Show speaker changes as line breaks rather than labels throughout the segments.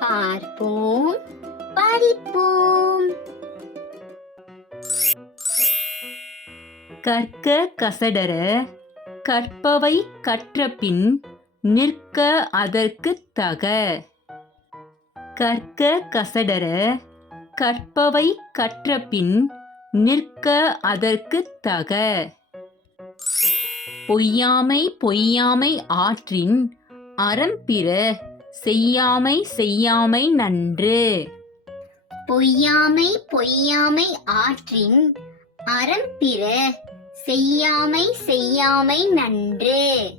பார்ப்போம். படிப்போம்.
கற்க கசடர கற்பவை கற்றபின் நிற்க அதற்கு தக. கற்க கசடர கற்பவை கற்றபின் நிற்க அதற்கு தக. பொய்யாமை பொய்யாமை ஆற்றின் அறம்பிற செய்யாமை செய்யாமை நன்று.
பொய்யாமை பொய்யாமை ஆற்றின் அறம்பிற செய்யாமை செய்யாமை நன்று.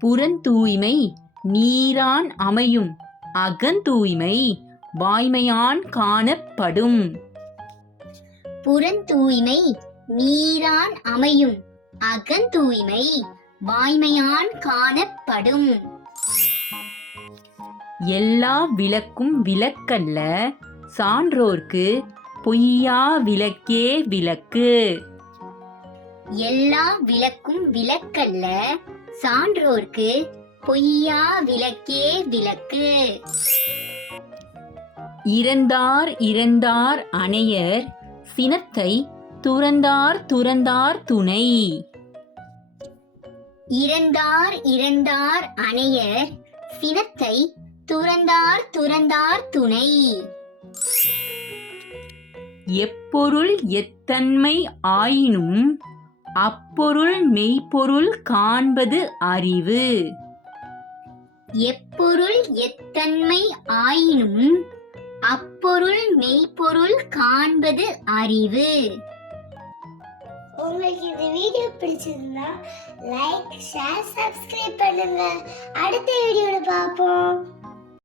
புறந்தூய்மை நீரான் அமையும் அகந்தூய்மை வாய்மையான் காணப்படும்.
புறந்தூய்மை நீரான் அமையும் அகந்தூய்மை வாய்மையான் காணப்படும்.
எல்லா விளக்கும் விளக்கல்ல சான்றோர்க்கு பொய்யா விளக்கே விளக்கு.
எல்லா விளக்கும் விளக்கல்ல சான்றோர்க்கு பொய்யா விளக்கே விளக்கு.
இறந்தார் இறந்தார் அணையர் சினத்தை துறந்தார் துறந்தார் துணை.
இறந்தார் இறந்தார் அணையர் சினத்தை துறந்தார் துறந்தார் துணை.
எப்பொருள் எத்தன்மை ஆயினும் அப்பொருள் மெய்ப்பொருள் காண்பது அறிவு.
எப்பொருள் எத்தன்மை ஆயினும் அப்பொருள் மெய்ப்பொருள் காண்பது அறிவு.
உங்களுக்கு இந்த வீடியோ பிடிச்சிருந்தா லைக் ஷேர் சப்ஸ்கிரைப் பண்ணுங்க. அடுத்த வீடியோல பார்ப்போம்.